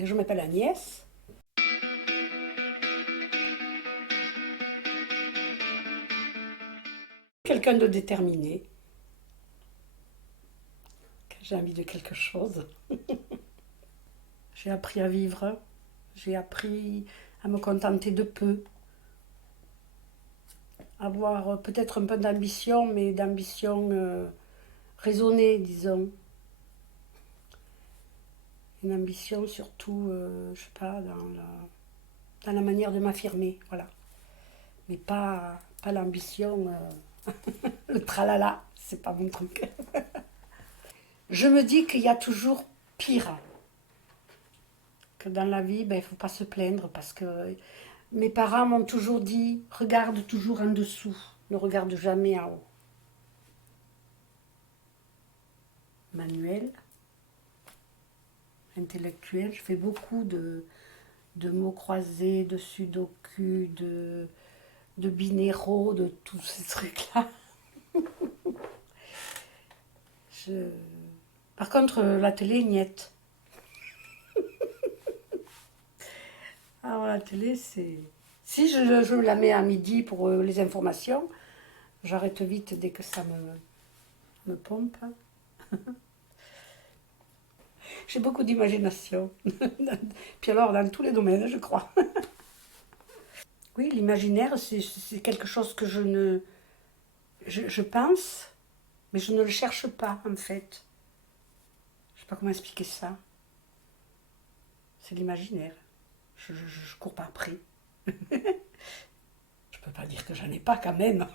Je m'appelle Agnès. Quelqu'un de déterminé, quand j'ai envie de quelque chose. J'ai appris à vivre, j'ai appris à me contenter de peu, avoir peut-être un peu d'ambition, mais d'ambition raisonnée, disons. Une ambition surtout, je sais pas, dans la manière de m'affirmer, voilà. Mais pas l'ambition, le tralala, c'est pas mon truc. Je me dis qu'il y a toujours pire, que dans la vie, ben, il ne faut pas se plaindre parce que mes parents m'ont toujours dit, regarde toujours en dessous, ne regarde jamais en haut. Manuel, intellectuel, je fais beaucoup de mots croisés, de sudoku, de binéraux, de tous ces trucs-là. Je... Par contre, la télé, niette. Alors la télé, c'est... Si je la mets à midi pour les informations, j'arrête vite dès que ça me pompe. J'ai beaucoup d'imagination. Puis alors, dans tous les domaines, je crois. Oui, l'imaginaire, c'est quelque chose que je ne... Je pense, mais je ne le cherche pas, en fait. Je ne sais pas comment expliquer ça. C'est l'imaginaire. Je cours pas après. Je peux pas dire que j'en ai pas, quand même.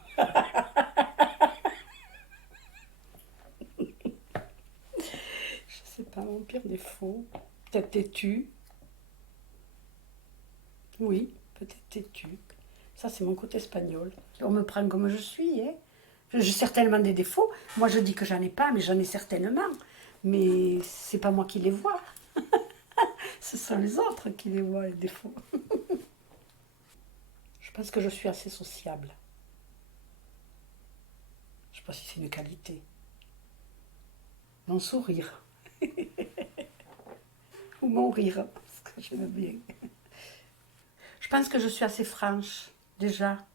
Je sais pas, mon pire défaut. Peut-être têtu. Oui, peut-être têtu. Ça, c'est mon côté espagnol. On me prend comme je suis, hein. J'ai certainement des défauts. Moi, je dis que j'en ai pas, mais j'en ai certainement. Mais c'est pas moi qui les vois. Ce sont les autres qui les voient, les défauts. Je pense que je suis assez sociable. Je sais pas si c'est une qualité. Mon sourire. Ou mon rire, parce que j'aime bien. Je pense que je suis assez franche, déjà.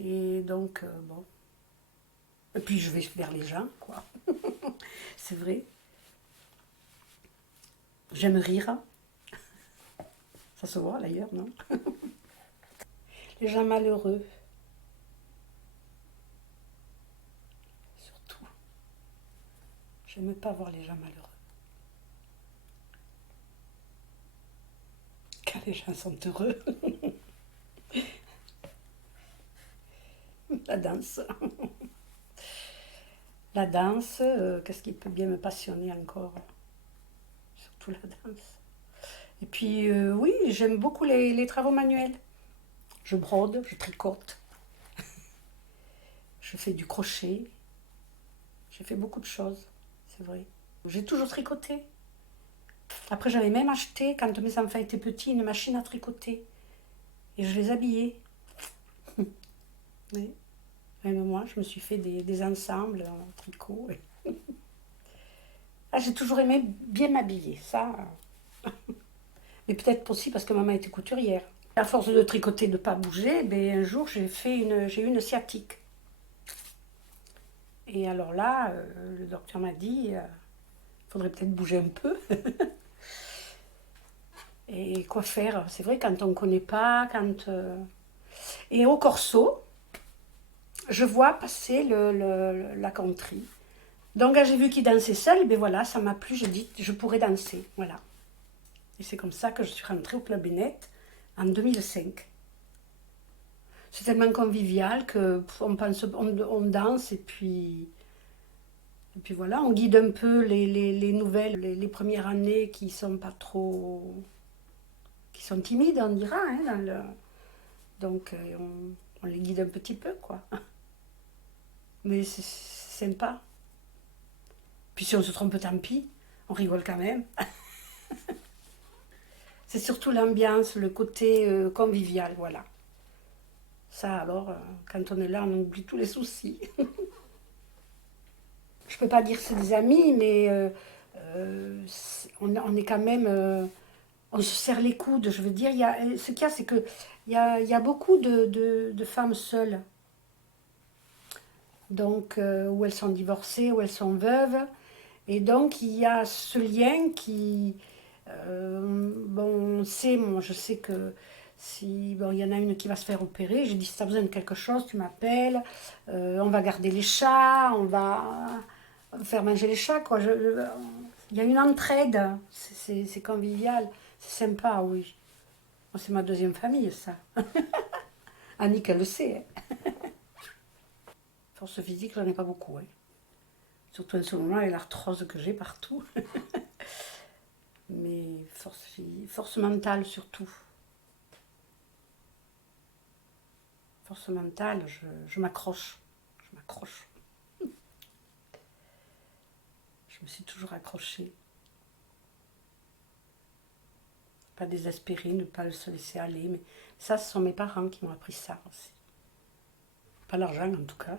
Et donc, bon. Et puis, je vais vers les gens, quoi. C'est vrai. J'aime rire. Ça se voit, d'ailleurs, non? Les gens malheureux, surtout. J'aime pas voir les gens malheureux. Quand les gens sont heureux, la danse. La danse, qu'est-ce qui peut bien me passionner encore? Surtout la danse. Et puis, oui, j'aime beaucoup les travaux manuels. Je brode, je tricote, je fais du crochet. J'ai fait beaucoup de choses, c'est vrai. J'ai toujours tricoté. Après, j'avais même acheté, quand mes enfants étaient petits, une machine à tricoter. Et je les habillais. Oui. Même moi, je me suis fait des ensembles en tricot. Ah, j'ai toujours aimé bien m'habiller, ça. Mais peut-être aussi parce que maman était couturière. À force de tricoter, de ne pas bouger, ben, un jour j'ai eu une sciatique. Et alors là, le docteur m'a dit, il faudrait peut-être bouger un peu. Et quoi faire? C'est vrai, quand on ne connaît pas, quand... Et au corso, je vois passer la country. Donc, quand j'ai vu qu'il dansait seul, et bien voilà, ça m'a plu, j'ai dit, je pourrais danser, voilà. Et c'est comme ça que je suis rentrée au Club Bennett en 2005. C'est tellement convivial que on pense, on danse et puis voilà, on guide un peu les nouvelles, les premières années qui sont pas trop, qui sont timides, on dira, hein, donc on les guide un petit peu, quoi. Mais c'est sympa. Puis si on se trompe, tant pis, on rigole quand même. C'est surtout l'ambiance, le côté convivial, voilà. Ça alors, quand on est là, on oublie tous les soucis. Je peux pas dire que c'est des amis, mais on est quand même, on se serre les coudes, je veux dire, ce qu'il y a, c'est que il y a beaucoup de femmes seules, donc où elles sont divorcées, où elles sont veuves, et donc il y a ce lien qui, bon, on sait, moi je sais que si bon, il y en a une qui va se faire opérer, j'ai dit si tu as besoin de quelque chose, tu m'appelles, on va garder les chats, on va faire manger les chats, quoi. Il y a une entraide, c'est convivial, c'est sympa, oui. Moi, c'est ma deuxième famille, ça. Annick, elle le sait. Hein. Force physique, j'en ai pas beaucoup. Hein. Surtout en ce moment, avec l'arthrose que j'ai partout. Mais force mentale surtout. Force mentale, je m'accroche. Je m'accroche. Je me suis toujours accrochée. Pas désespérer, ne pas se laisser aller. Mais ça, ce sont mes parents qui m'ont appris ça aussi. Pas l'argent en tout cas.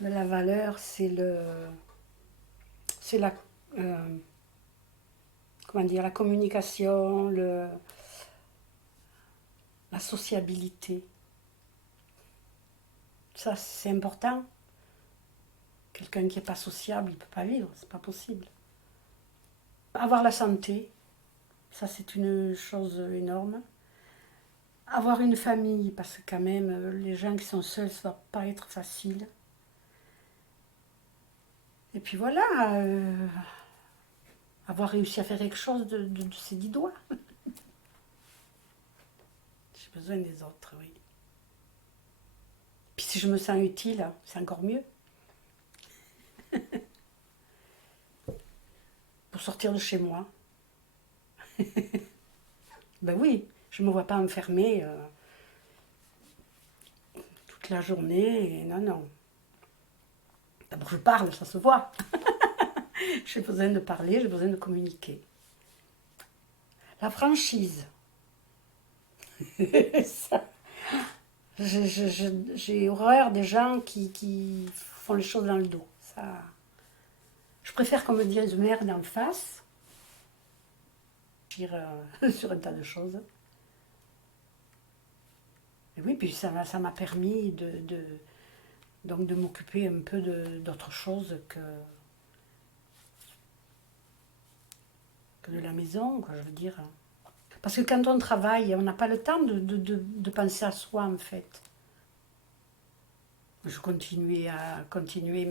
Mais la valeur, c'est la, comment dire, la communication, la sociabilité. Ça, c'est important. Quelqu'un qui n'est pas sociable, il ne peut pas vivre, c'est pas possible. Avoir la santé, ça c'est une chose énorme. Avoir une famille, parce que quand même, les gens qui sont seuls, ça ne va pas être facile. Et puis voilà, avoir réussi à faire quelque chose de ses 10 doigts. J'ai besoin des autres, oui. Puis si je me sens utile, c'est encore mieux. Pour sortir de chez moi. Ben oui, je ne me vois pas enfermée toute la journée. Et non, non. D'abord, je parle, ça se voit. J'ai besoin de parler, j'ai besoin de communiquer. La franchise. Ça, j'ai horreur des gens qui font les choses dans le dos. Ça, je préfère qu'on me dise merde en face, sur un tas de choses. Et oui, puis ça m'a permis donc de m'occuper un peu d'autre chose que de la maison, quoi, je veux dire. Parce que quand on travaille, on n'a pas le temps de penser à soi, en fait. Je continue à continuer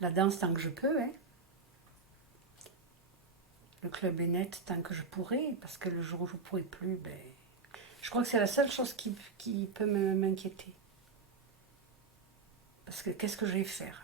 la danse tant que je peux. Hein. Le club est net tant que je pourrai, parce que le jour où je ne pourrai plus, ben, je crois que c'est la seule chose qui peut m'inquiéter. Parce que qu'est-ce que je vais faire?